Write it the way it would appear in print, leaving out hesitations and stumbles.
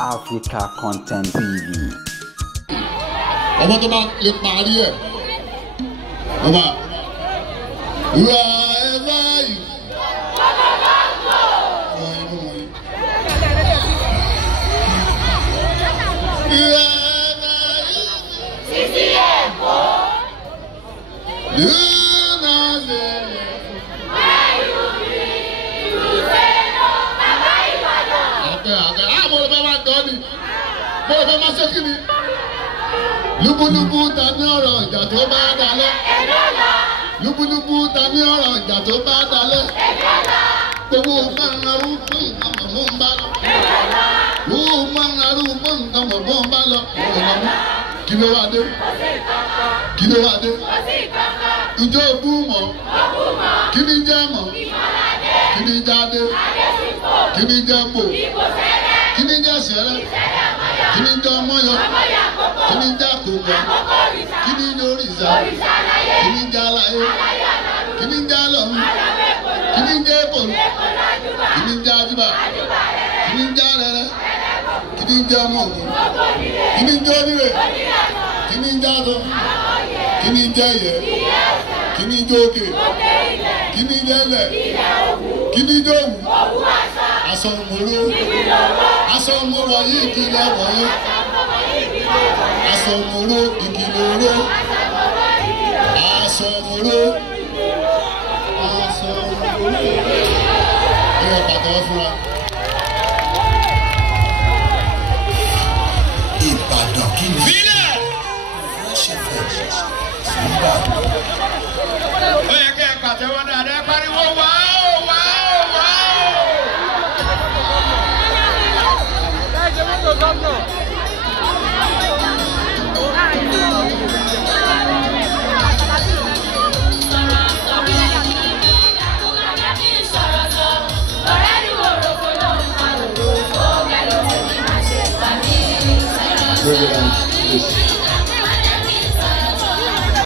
Africa Content TV. ọmọ tó bá lè parí ẹ̀ ọba wherever you. Lúbúlúbú ta ní ọ̀rọ̀ ìjà tó bá dalẹ̀. Lúbúlúbú ta ní ọ̀rọ̀ ìjà tó bá dalẹ̀. Gbogbo máa ń arú fún nǹkan mọ̀ ń bá lọ. Gbogbo máa ń arú fún nǹkan mọ̀ ń bá lọ. Kí ló wá dé? Kí ló wá dé? Ìjọ òbú mọ̀. Kí ni jẹ́ mọ̀? Kí ni jáde? Kí ni jẹ́ pò? Kí ni jẹ́ sẹ́rẹ́? Kí ni jẹ́ ọmọyọ? Kí ni jẹ́ àkókò? Kí ni jẹ́ òrìṣà? Kí ni jẹ́ aláyé? Kí ni jẹ́ àlọ́run? Kí ni jẹ́ èbòrò? Kí ni jẹ́ àjùbà? Kí ni jẹ́ arẹrẹ? Kí ni jẹ́ ọmọ ògùn? Kí ni jẹ́ oníwè? Kí ni jẹ́ àtọ? Kí ni jẹ́ ìyẹ́? Kí ni jẹ́ òkè? Kí ni jẹ́ ilẹ̀? Kí ni jẹ́ òwú? Aṣọ òmòró. Aṣọ òmòró yìí ìkìlẹ̀ wọ̀nyí. Aṣọ òmòró ìkìlẹ̀ oró. Aṣọ òmòró. Aṣọ òmòró. Ẹ yọ pàtàkì fún wa. Ìbàdàn kí ni? Bílẹ̀! Ó yẹ kí ẹ pàtẹ́wọ́ dáadáa pariwo wá. We're